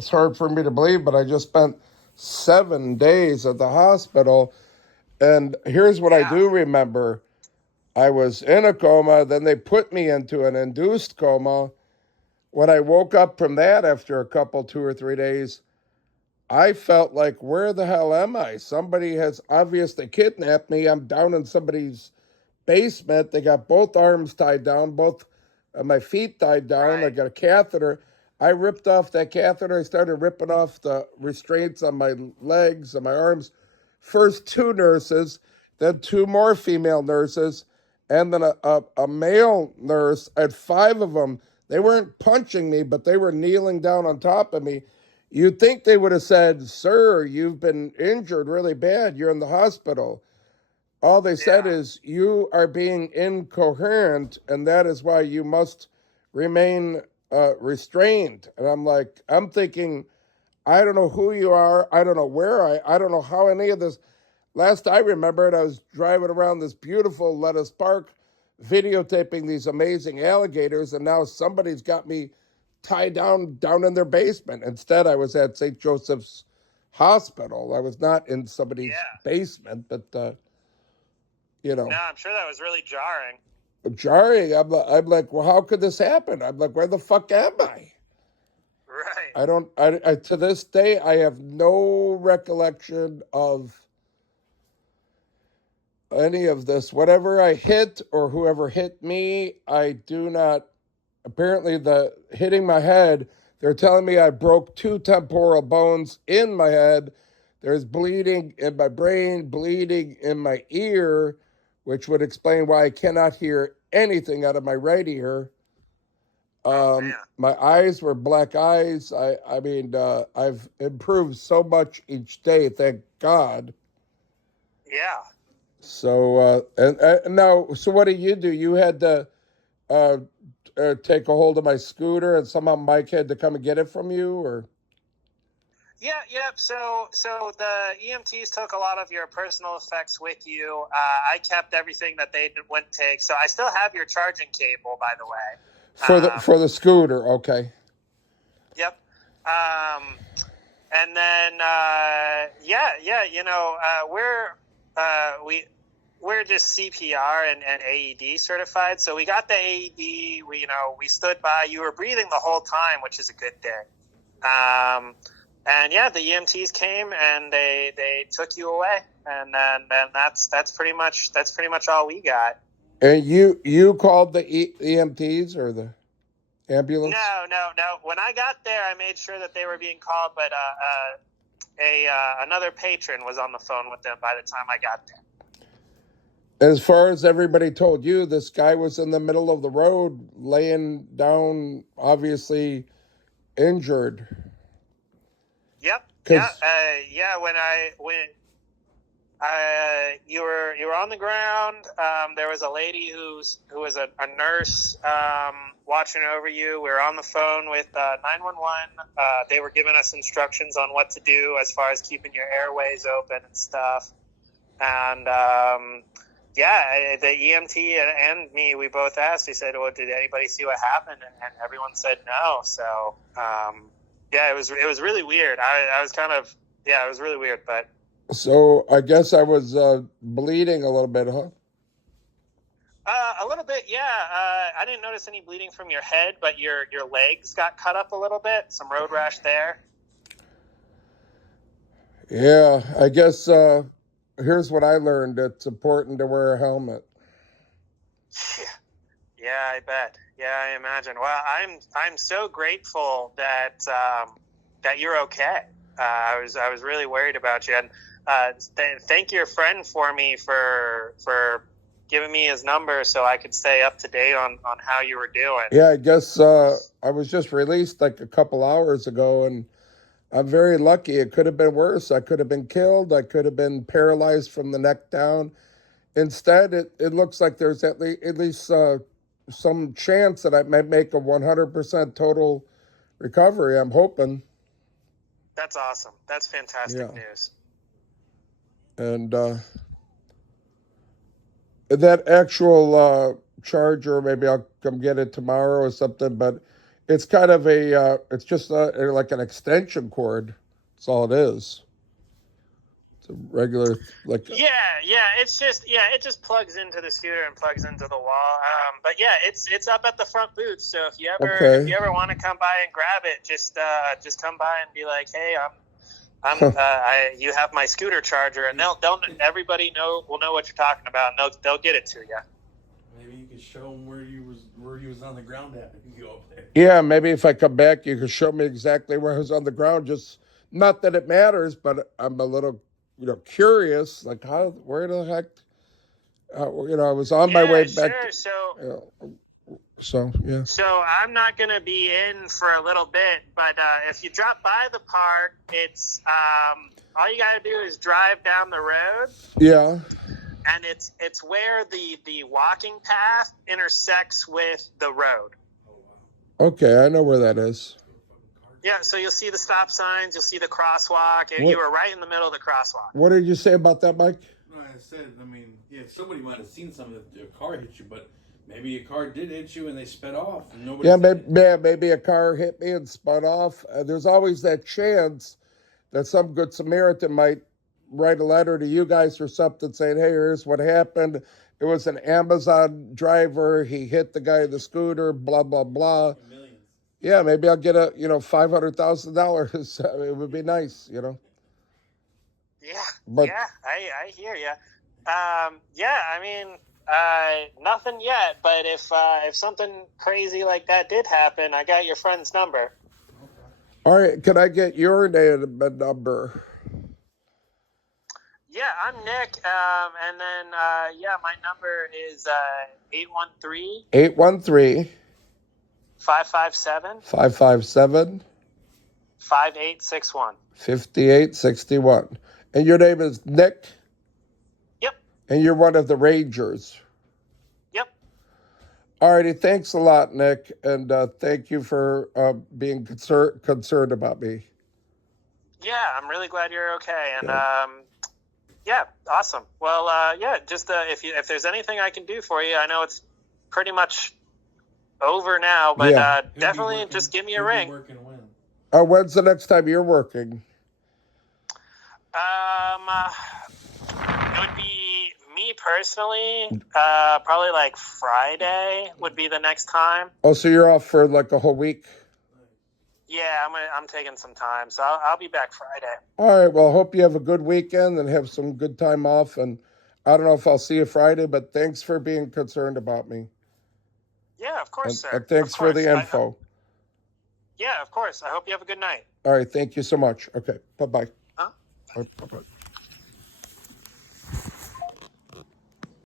it's hard for me to believe, but I just spent 7 days at the hospital. And here's what I Yeah. do remember. I was in a coma, then they put me into an induced coma. When I woke up from that after a couple, 2 or 3 days, I felt like, where the hell am I? Somebody has obviously kidnapped me. I'm down in somebody's basement. They got both arms tied down, both my feet tied down. I Right. got a catheter. I ripped off that catheter. I started ripping off the restraints on my legs and my arms. First two nurses, then two more female nurses, and then a male nurse. I had five of them. They weren't punching me, but they were kneeling down on top of me. You'd think they would have said, "Sir, you've been injured really bad. You're in the hospital." All they said Yeah. is, "You are being incoherent, and that is why you must remain restrained." And I'm like, I'm thinking, I don't know who you are. I don't know where I don't know how any of this. Last I remembered, I was driving around this beautiful Lettuce Park, videotaping these amazing alligators, and now somebody's got me tied down in their basement. Instead, I was at St. Joseph's Hospital. I was not in somebody's Yeah. basement, but you No, know, I'm sure that was really jarring. jarring. I'm like, well, how could this happen? I'm like, where the fuck am I? Right. I don't. I to this day, I have no recollection of any of this. Whatever I hit or whoever hit me, I do not. Apparently, the hitting my head, they're telling me I broke two temporal bones in my head. There's bleeding in my brain, bleeding in my ear, which would explain why I cannot hear anything out of my right ear. Oh man. My eyes were black eyes. I mean, I've improved so much each day, thank God. Yeah. So, and now, so what did you do? You had to uh, take a hold of my scooter, and somehow Mike had to come and get it from you, or Yeah, yep. So the EMTs took a lot of your personal effects with you. I kept everything that they wouldn't take. So I still have your charging cable, by the way. for the scooter? Okay. Yep. Um, and then yeah, we're just CPR and AED certified. So we got the AED. We stood by. You were breathing the whole time, which is a good thing. And yeah, the EMTs came and they took you away, and then that's pretty much all we got. And you called the EMTs or the ambulance? No. When I got there, I made sure that they were being called, but another patron was on the phone with them by the time I got there. As far as everybody told you, this guy was in the middle of the road, laying down, obviously injured. Yep. Yeah. Because Yeah. When you were on the ground. There was a lady who was a nurse watching over you. We were on the phone with 911. They were giving us instructions on what to do as far as keeping your airways open and stuff. And yeah, the EMT and me, we both asked. We said, "Well, did anybody see what happened?" And everyone said no. So yeah, it was really weird. I was kind of it was really weird, but. so I guess I was bleeding a little bit, huh? A little bit, yeah. I didn't notice any bleeding from your head, but your legs got cut up a little bit. Some road rash there. Yeah, I guess here's what I learned. It's important to wear a helmet. Yeah, I bet. Yeah, I imagine. Well, I'm so grateful that that you're okay. I was really worried about you, and thank your friend for me for giving me his number so I could stay up to date on how you were doing. Yeah, I guess I was just released like a couple hours ago, and I'm very lucky. It could have been worse. I could have been killed. I could have been paralyzed from the neck down. Instead, it looks like there's at least some chance that I might make a 100% total recovery. I'm hoping. That's awesome. That's fantastic Yeah. news. And that actual charger, maybe I'll come get it tomorrow or something, but It's kind of it's just like an extension cord. That's all it is. It's a regular, like, It just plugs into the scooter and plugs into the wall. But yeah, it's up at the front booth. So if you okay. ever want to come by and grab it, just come by and be like, hey, you have my scooter charger, and everybody will know what you're talking about, and they'll get it to you. Maybe you could show them where you was on the ground at. If you go up there. Yeah, maybe if I come back, you could show me exactly where I was on the ground. Just not that it matters, but I'm a little, curious. Like, where the heck, I was on my way back. Sure. So yeah. So I'm not gonna be in for a little bit, but if you drop by the park, it's all you gotta do is drive down the road. Yeah. And it's where the walking path intersects with the road. Okay, I know where that is. Yeah, so you'll see the stop signs, you'll see the crosswalk, and you were right in the middle of the crosswalk. What did you say about that, Mike? No, I said, somebody might have seen something that your car hit you, but maybe a car did hit you and they sped off. And nobody maybe a car hit me and spun off. There's always that chance that some good Samaritan might write a letter to you guys or something saying, hey, here's what happened. It was an Amazon driver. He hit the guy in the scooter, blah, blah, blah. Millions. Yeah, maybe I'll get a, $500,000. It would be nice, Yeah, But, I hear you. Nothing yet, but if something crazy like that did happen, I got your friend's number. All right, can I get your name and number? Yeah, I'm Nick, and then my number is 813 813 557 557 5861. 5861. And your name is Nick? Yep. And you're one of the Rangers? Yep. All righty, thanks a lot, Nick, and thank you for being concerned about me. Yeah, I'm really glad you're okay, and yeah, awesome. Well, just if there's anything I can do for you, I know it's pretty much over now, but definitely just give me a ring. When's the next time you're working? It would be me personally. Probably like Friday would be the next time. Oh, so you're off for like a whole week? Yeah, I'm taking some time, so I'll be back Friday. All right. Well, I hope you have a good weekend and have some good time off. And I don't know if I'll see you Friday, but thanks for being concerned about me. Yeah, of course, sir. And thanks for the info. Yeah, of course. I hope you have a good night. All right. Thank you so much. Okay. Bye-bye. Huh? Bye-bye.